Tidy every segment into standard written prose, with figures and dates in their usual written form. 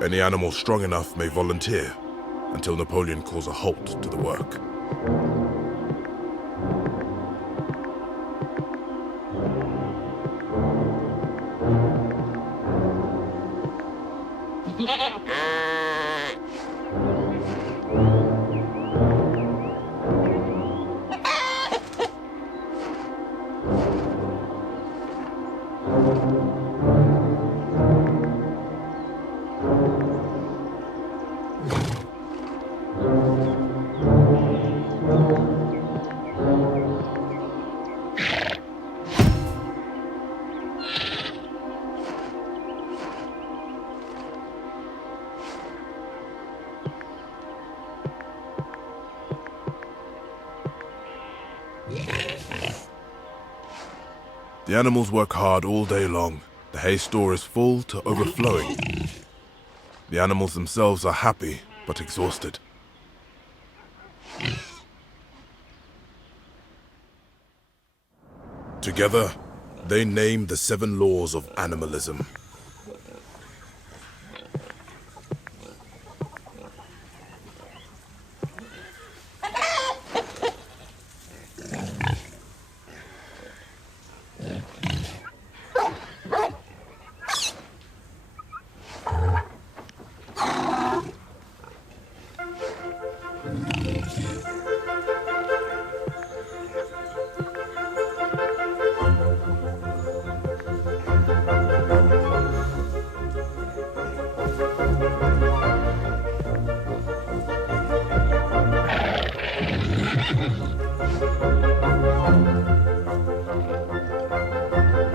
Any animal strong enough may volunteer until Napoleon calls a halt to the work. The animals work hard all day long. The hay store is full to overflowing. The animals themselves are happy, but exhausted. Together, they name the 7 laws of animalism.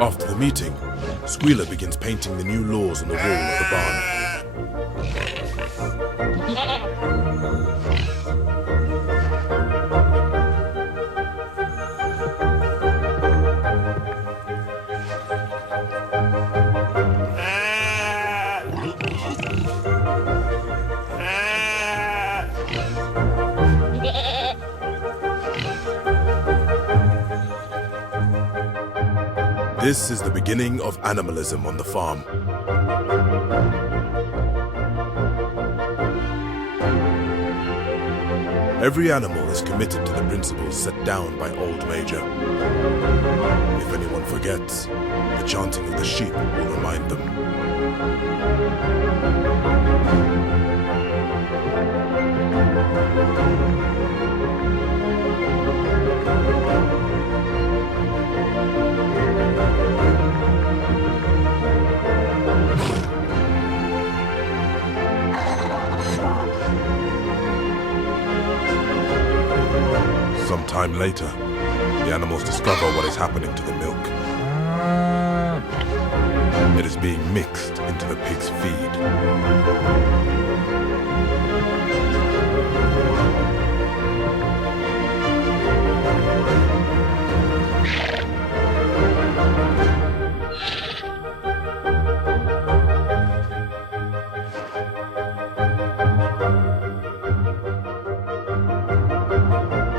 After the meeting, Squealer begins painting the new laws on the wall of the barn. This is the beginning of animalism on the farm. Every animal is committed to the principles set down by Old Major. If anyone forgets, the chanting of the sheep will remind them. Sometime later, the animals discover what is happening to the milk. It is being mixed into the pig's feed.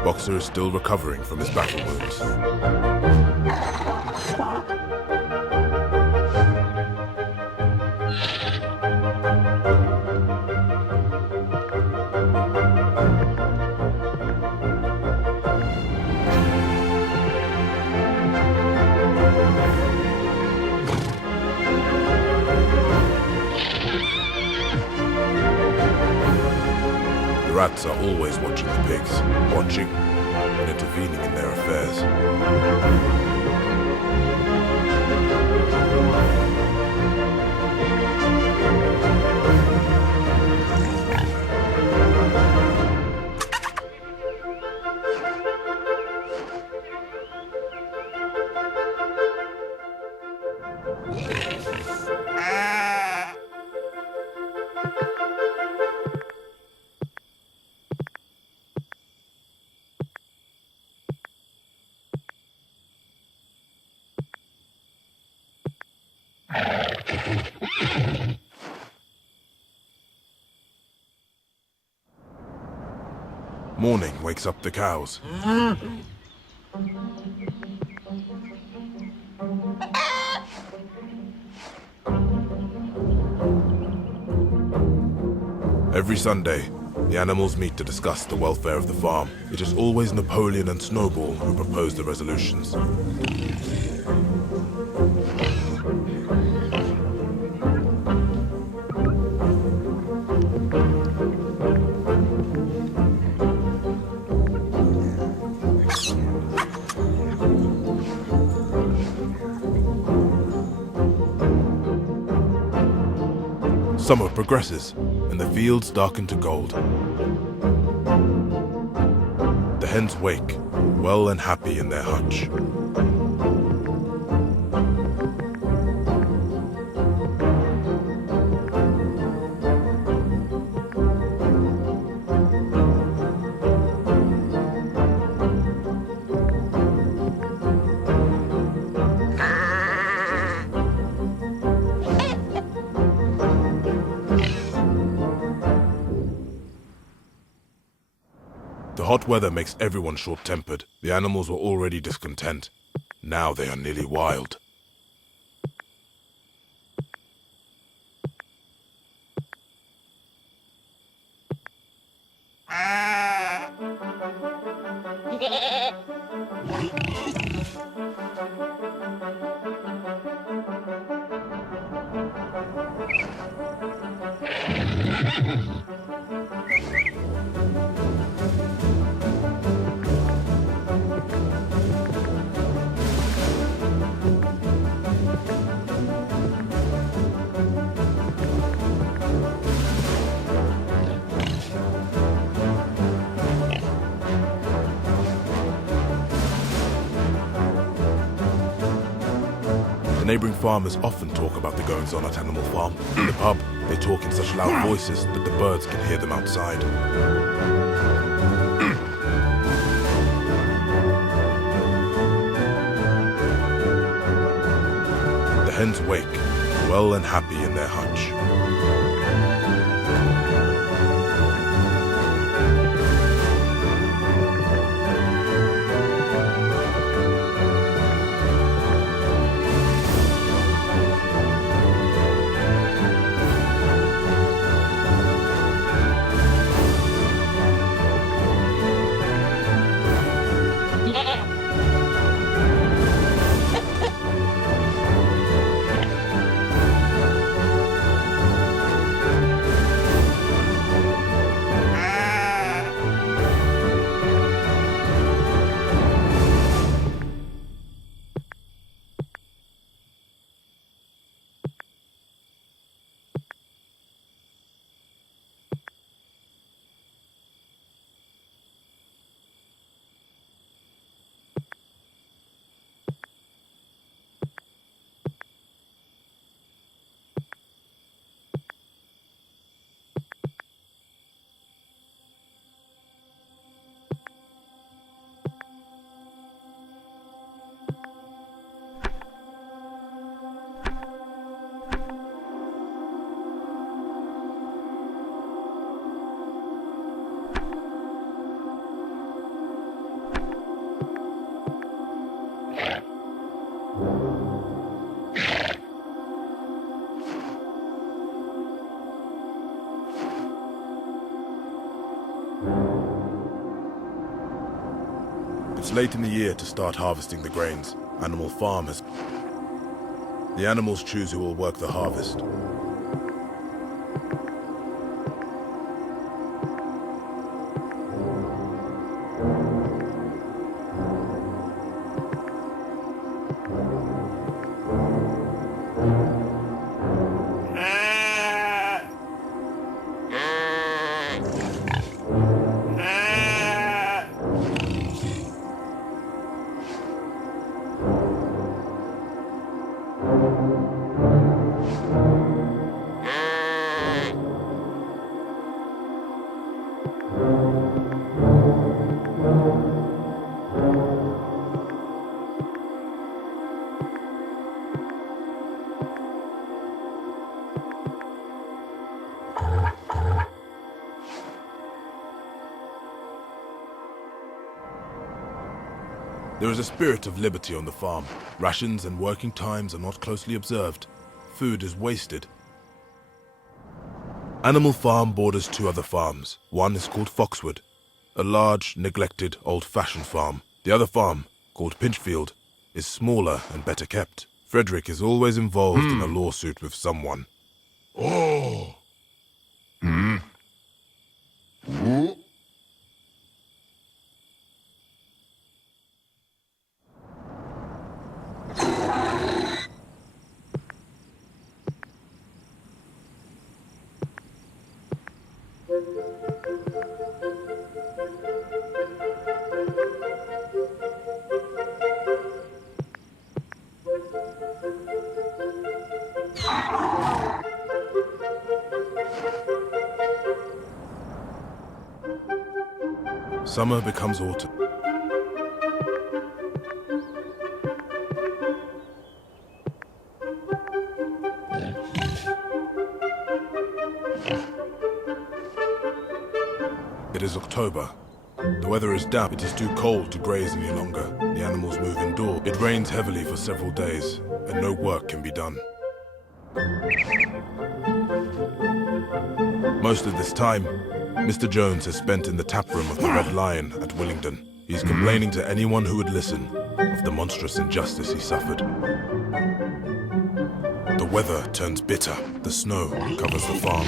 Boxer is still recovering from his battle wounds. The rats are always watching the pigs, watching and intervening in their affairs. Morning wakes up the cows. Every Sunday, the animals meet to discuss the welfare of the farm. It is always Napoleon and Snowball who propose the resolutions. Summer progresses, and the fields darken to gold. The hens wake, well and happy in their hutch. The hot weather makes everyone short-tempered. The animals were already discontent. Now they are nearly wild. The neighbouring farmers often talk about the goings-on at Animal Farm. In the pub, they talk in such loud voices that the birds can hear them outside. The hens wake, well and happy in their hutch. It's late in the year to start harvesting the grains. Animal Farm has... The animals choose who will work the harvest. There is a spirit of liberty on the farm. Rations and working times are not closely observed. Food is wasted. Animal Farm borders two other farms. One is called Foxwood, a large, neglected, old-fashioned farm. The other farm, called Pinchfield, is smaller and better kept. Frederick is always involved in a lawsuit with someone. Oh. Summer becomes autumn. It is October. The weather is damp. It is too cold to graze any longer. The animals move indoors. It rains heavily for several days, and no work can be done. Most of this time, Mr. Jones has spent in the taproom of the Red Lion at Willingdon. He's complaining to anyone who would listen of the monstrous injustice he suffered. The weather turns bitter. The snow covers the farm.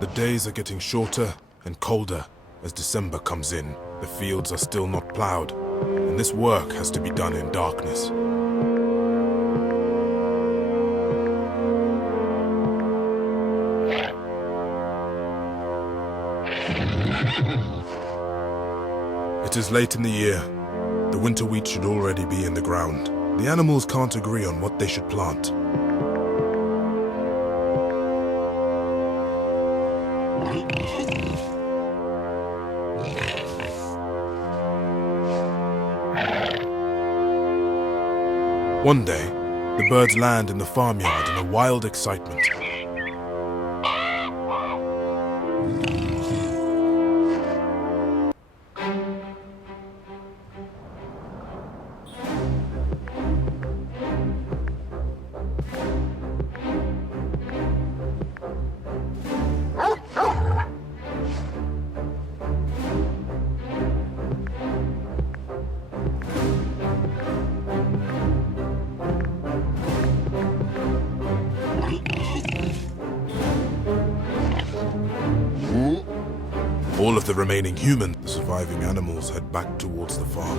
The days are getting shorter and colder as December comes in. The fields are still not plowed, and this work has to be done in darkness. It is late in the year. The winter wheat should already be in the ground. The animals can't agree on what they should plant. One day, the birds land in the farmyard in a wild excitement. All of the remaining human, the surviving animals head back towards the farm.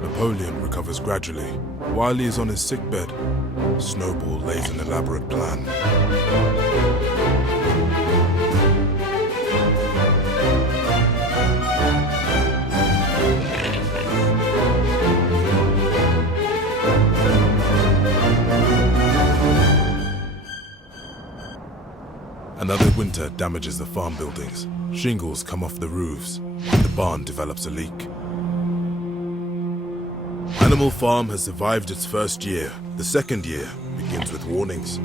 Napoleon recovers gradually. While he is on his sickbed, Snowball lays an elaborate plan. Another winter damages the farm buildings. Shingles come off the roofs, and the barn develops a leak. Animal Farm has survived its first year. The second year begins with warnings.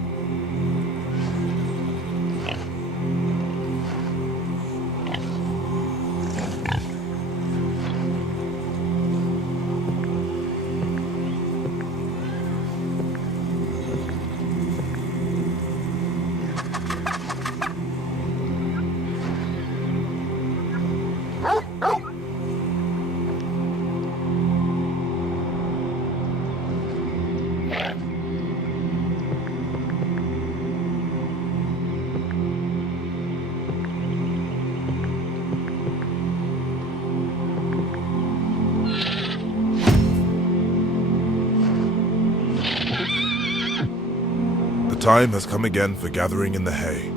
The time has come again for gathering in the hay.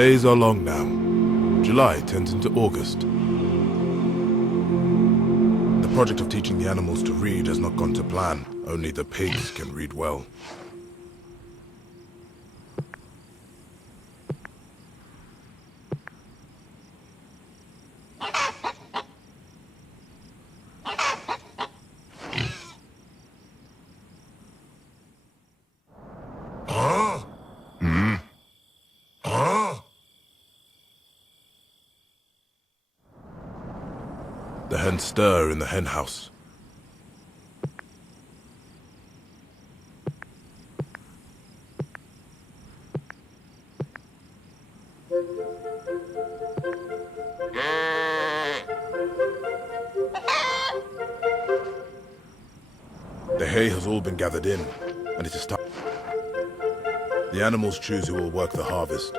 Days are long now. July turns into August. The project of teaching the animals to read has not gone to plan. Only the pigs can read well. The hens stir in the hen house. The hay has all been gathered in, and it is time. The animals choose who will work the harvest.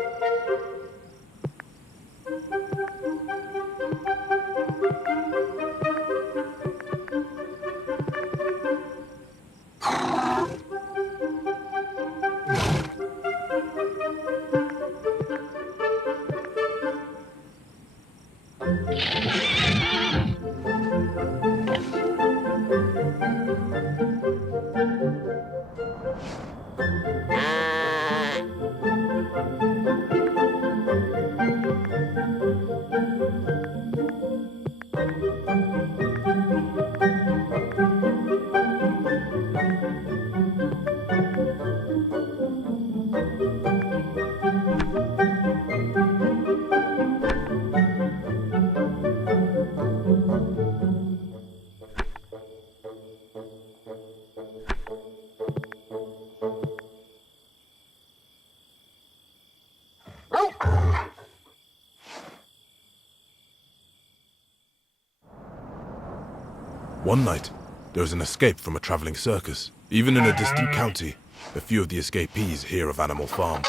One night, there is an escape from a traveling circus. Even in a distant county, a few of the escapees hear of Animal Farm.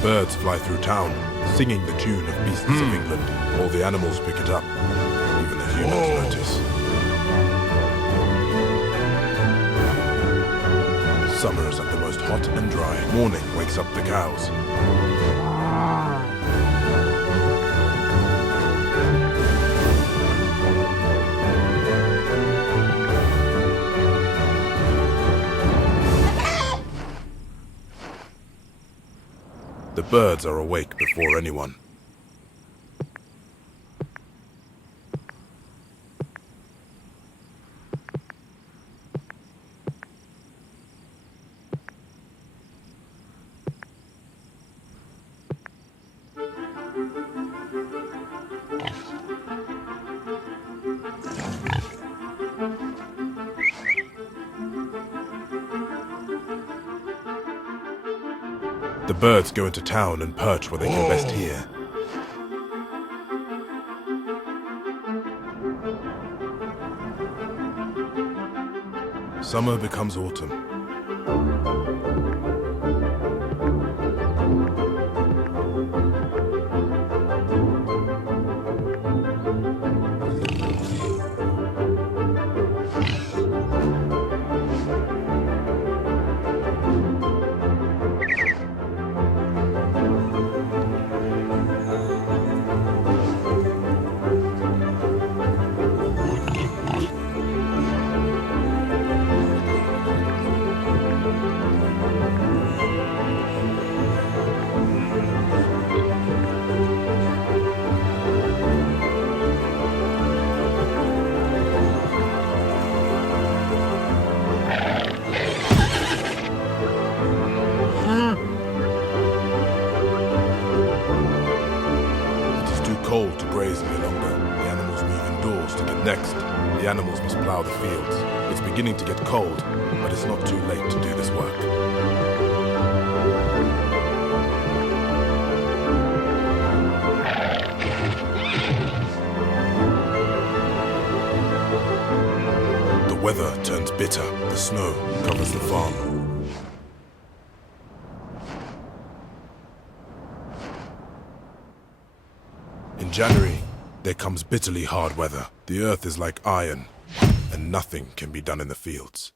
Birds fly through town, singing the tune of beasts of England. All the animals pick it up. Even the humans notice. Summer is at the most hot and dry. Morning wakes up the cows. The birds are awake before anyone. The birds go into town and perch where they can best hear. Summer becomes autumn. Next, the animals must plough the fields. It's beginning to get cold, but it's not too late to do this work. The weather turns bitter. The snow covers the farm. In January, there comes bitterly hard weather. The earth is like iron, and nothing can be done in the fields.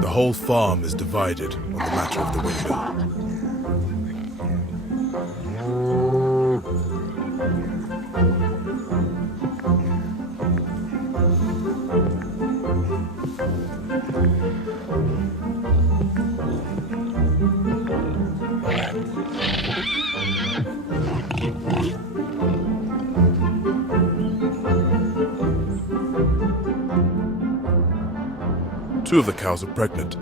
The whole farm is divided on the matter of the windmill. Two of the cows are pregnant.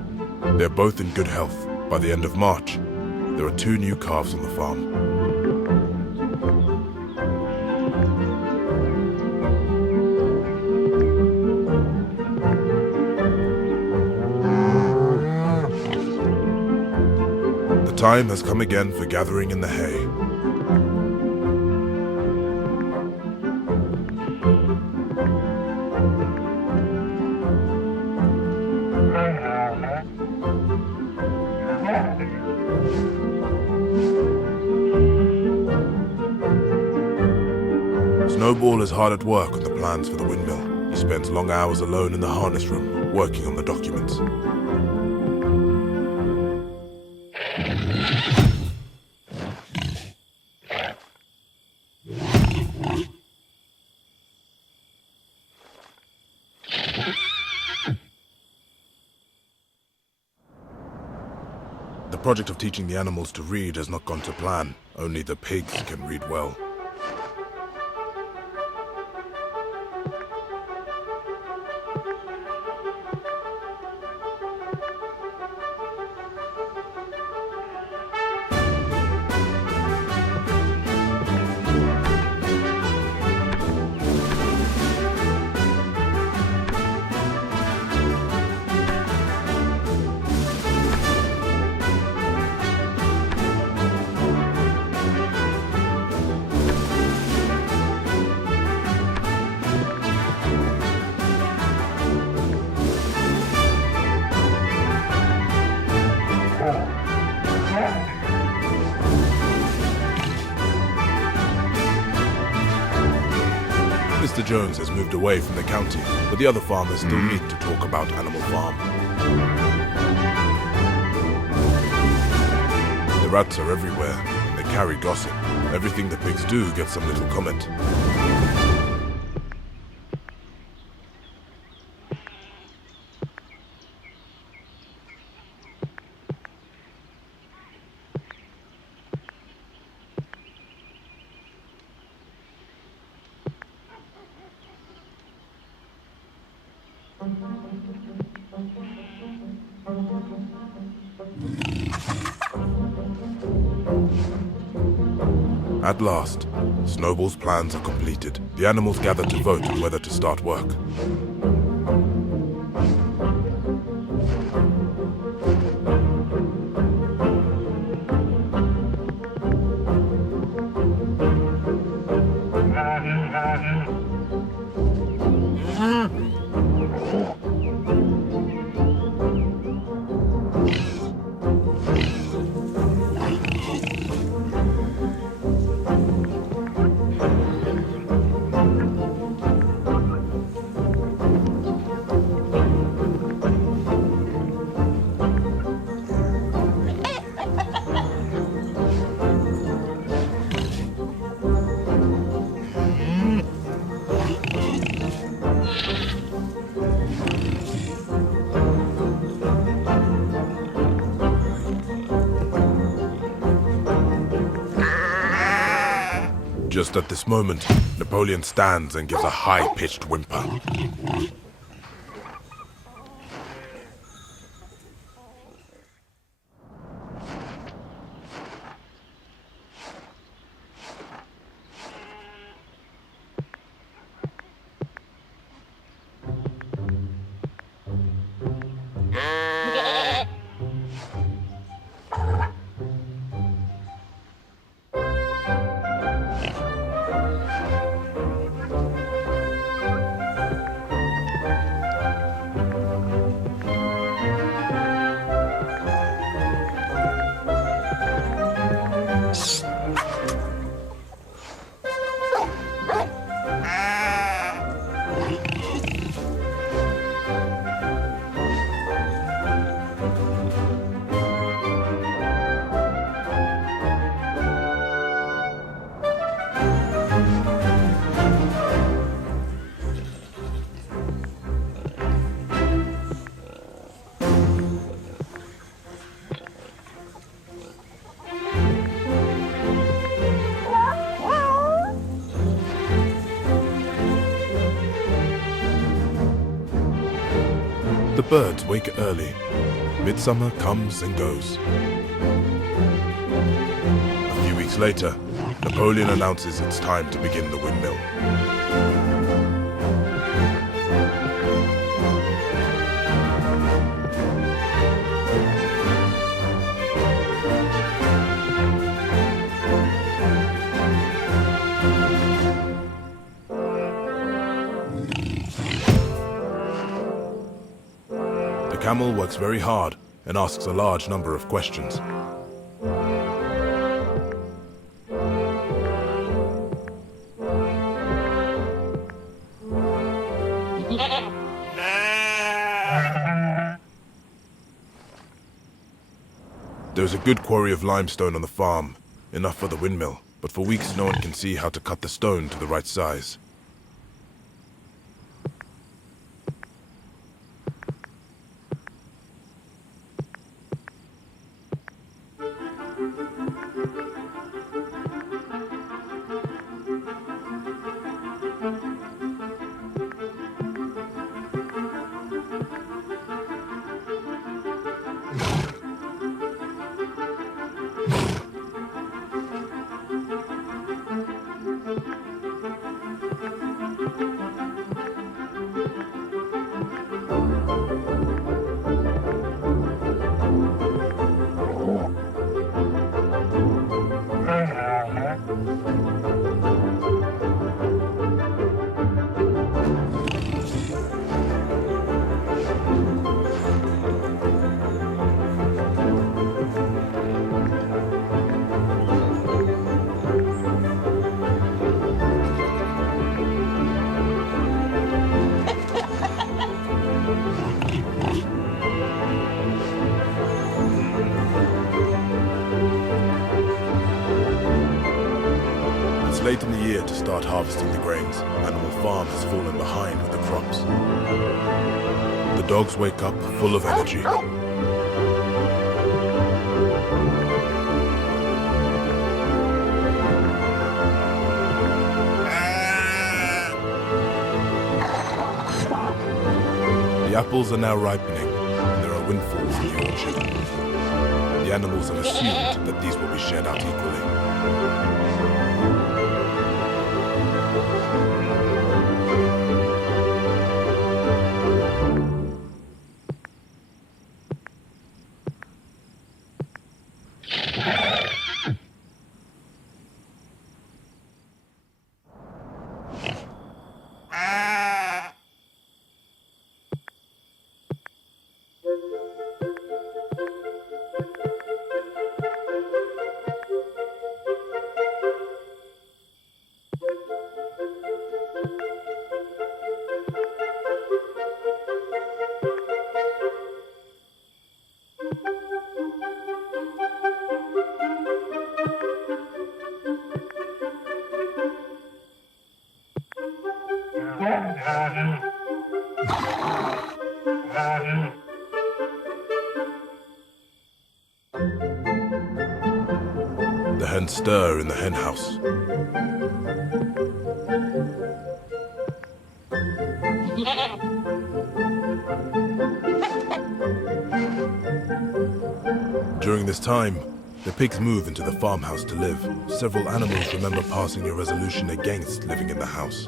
They're both in good health. By the end of March, there are 2 new calves on the farm. The time has come again for gathering in the hay. Snowball is hard at work on the plans for the windmill. He spends long hours alone in the harness room, working on the documents. The project of teaching the animals to read has not gone to plan. Only the pigs can read well. Mr. Jones has moved away from the county, but the other farmers still meet to talk about Animal Farm. The rats are everywhere, and they carry gossip. Everything the pigs do gets some little comment. At last, Snowball's plans are completed. The animals gather to vote on whether to start work. Just at this moment, Napoleon stands and gives a high-pitched whimper. The birds wake early. Midsummer comes and goes. A few weeks later, Napoleon announces it's time to begin the windmill. The camel works very hard and asks a large number of questions. There's a good quarry of limestone on the farm, enough for the windmill, but for weeks no one can see how to cut the stone to the right size. Late in the year to start harvesting the grains. Animal Farm has fallen behind with the crops. The dogs wake up full of energy. The apples are now ripening, and there are windfalls in the orchard. The animals have assumed that these will be shared out equally. The hens stir in the hen house. During this time, the pigs move into the farmhouse to live. Several animals remember passing a resolution against living in the house.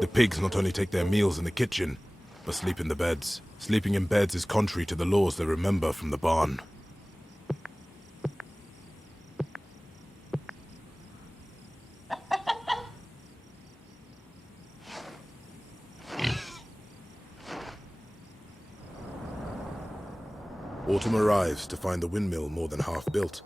The pigs not only take their meals in the kitchen, but sleep in the beds. Sleeping in beds is contrary to the laws they remember from the barn. Autumn arrives to find the windmill more than half built.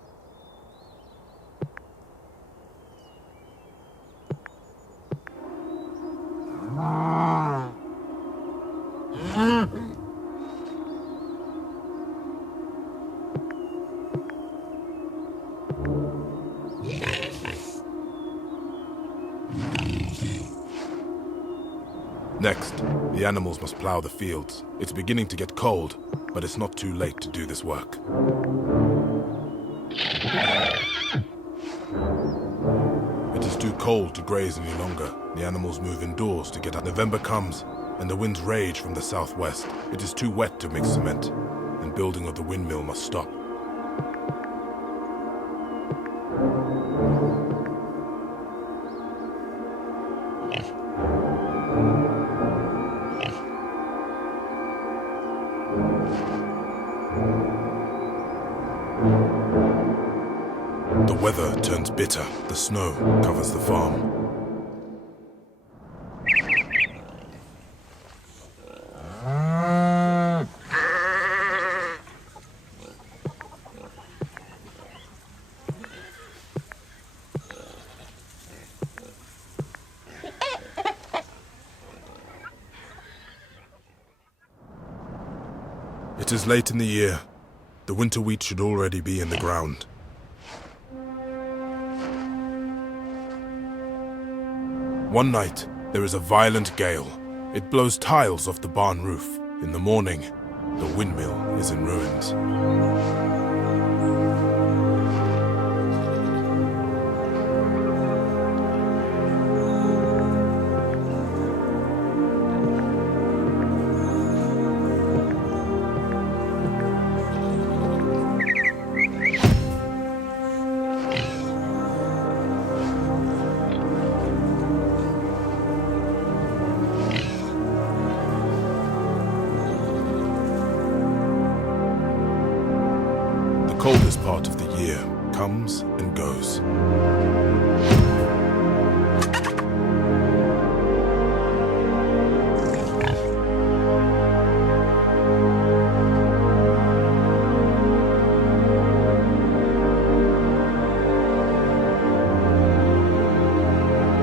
Next, the animals must plow the fields. It's beginning to get cold, but it's not too late to do this work. It is too cold to graze any longer. The animals move indoors to get out. November comes, and the winds rage from the southwest. It is too wet to mix cement, and building of the windmill must stop. The weather turns bitter. The snow covers the farm. It is late in the year. The winter wheat should already be in the ground. One night, there is a violent gale. It blows tiles off the barn roof. In the morning, the windmill is in ruins. The coldest part of the year comes and goes.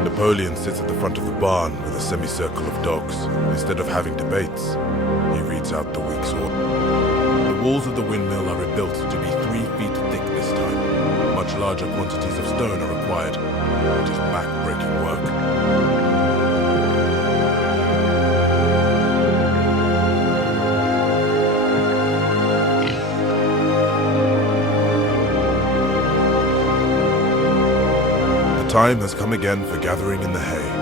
Napoleon sits at the front of the barn with a semicircle of dogs. Instead of having debates, he reads out the week's order. The walls of the windmill are rebuilt to be 3 feet thick this time. Much larger quantities of stone are required. It is back-breaking work. The time has come again for gathering in the hay.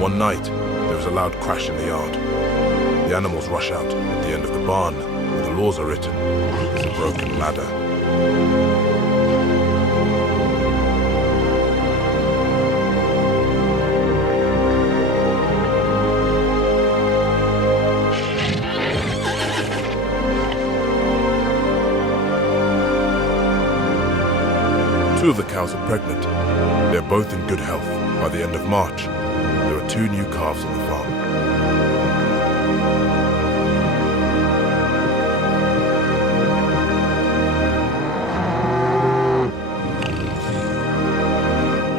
One night, there is a loud crash in the yard. The animals rush out. At the end of the barn, where the laws are written, is a broken ladder. Two of the cows are pregnant. They are both in good health. By the end of March, there are 2 new calves on the farm.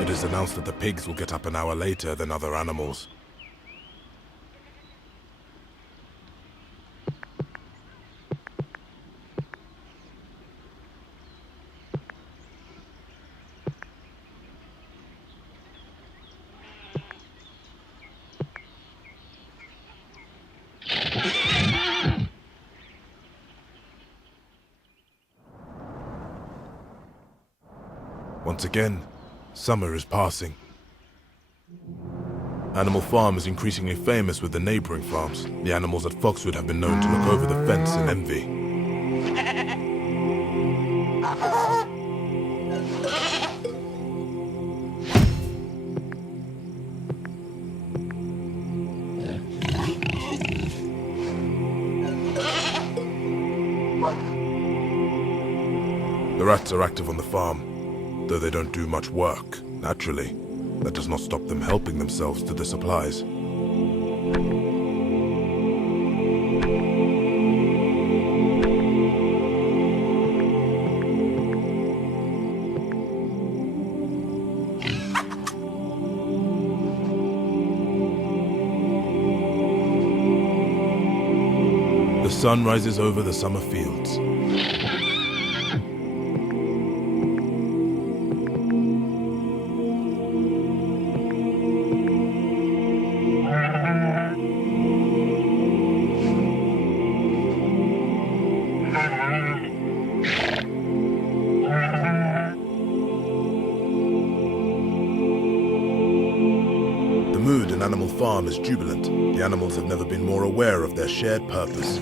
It is announced that the pigs will get up an hour later than other animals. Once again, summer is passing. Animal Farm is increasingly famous with the neighboring farms. The animals at Foxwood have been known to look over the fence in envy. The rats are active on the farm, though they don't do much work, naturally. That does not stop them helping themselves to the supplies. The sun rises over the summer fields. The mood in Animal Farm is jubilant. The animals have never been more aware of their shared purpose.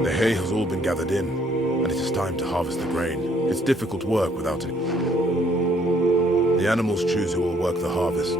The hay has all been gathered in, and it is time to harvest the grain. It's difficult work without it. The animals choose who will work the harvest.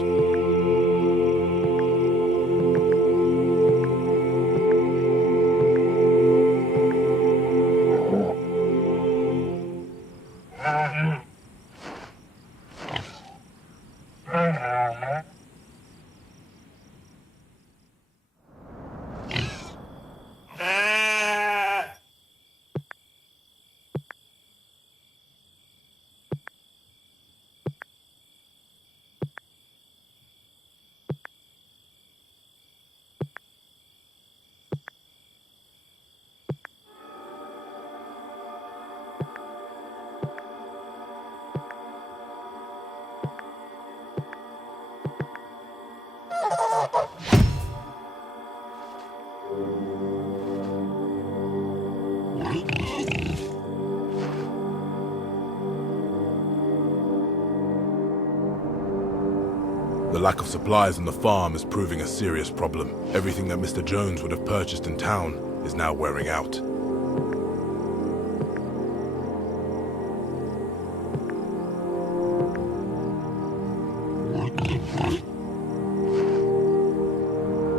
The lack of supplies on the farm is proving a serious problem. Everything that Mr. Jones would have purchased in town is now wearing out.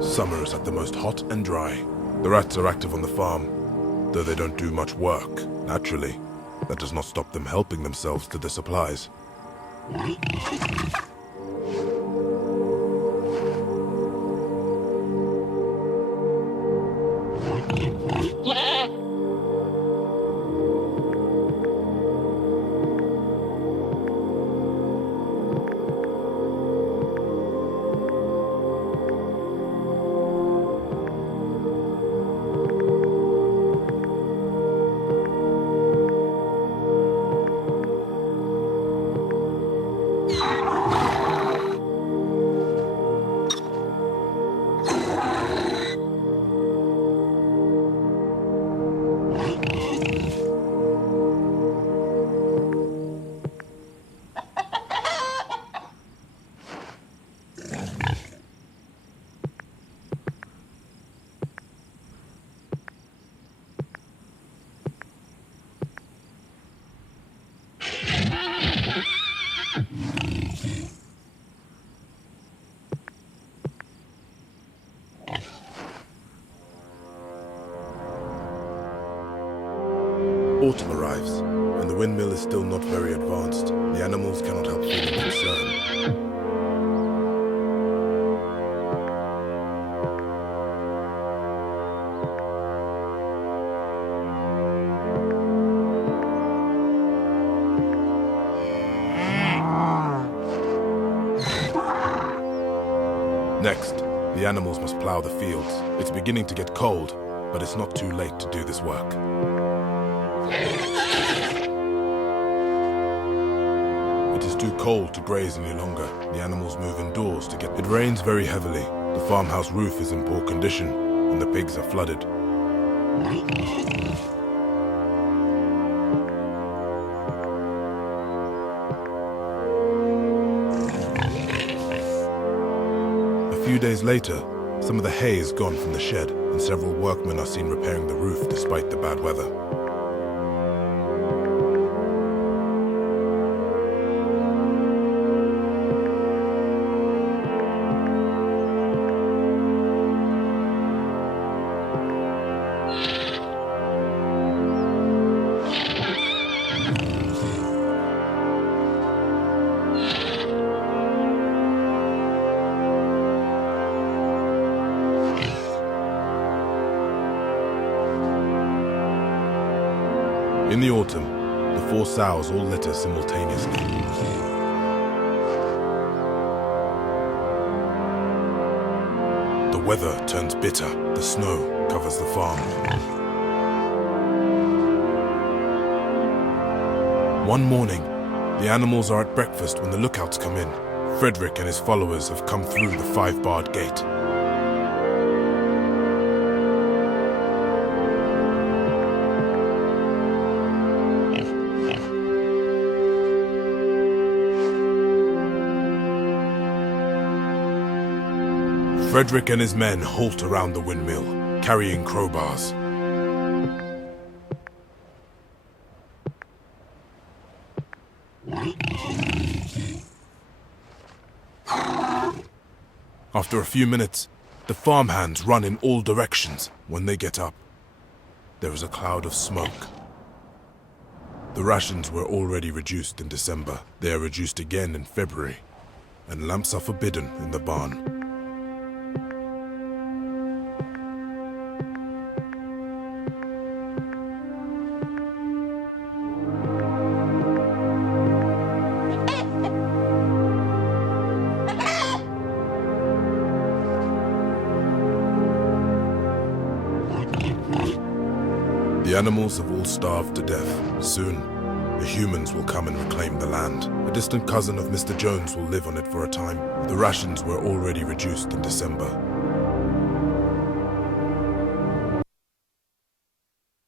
Summer is at the most hot and dry. The rats are active on the farm, though they don't do much work, naturally. That does not stop them helping themselves to the supplies. Autumn arrives, and the windmill is still not very advanced. The animals cannot help feeling concerned. The animals must plow the fields. It's beginning to get cold, but it's not too late to do this work. It is too cold to graze any longer. The animals move indoors to get... It rains very heavily. The farmhouse roof is in poor condition, and the pigs are flooded. A few days later, some of the hay is gone from the shed, and several workmen are seen repairing the roof despite the bad weather. In the autumn, the 4 sows all litter simultaneously. The weather turns bitter. The snow covers the farm. One morning, the animals are at breakfast when the lookouts come in. Frederick and his followers have come through the 5-barred gate. Frederick and his men halt around the windmill, carrying crowbars. After a few minutes, the farmhands run in all directions. When they get up, there is a cloud of smoke. The rations were already reduced in December. They are reduced again in February, and lamps are forbidden in the barn. The animals have all starved to death. Soon, the humans will come and reclaim the land. A distant cousin of Mr. Jones will live on it for a time. The rations were already reduced in December.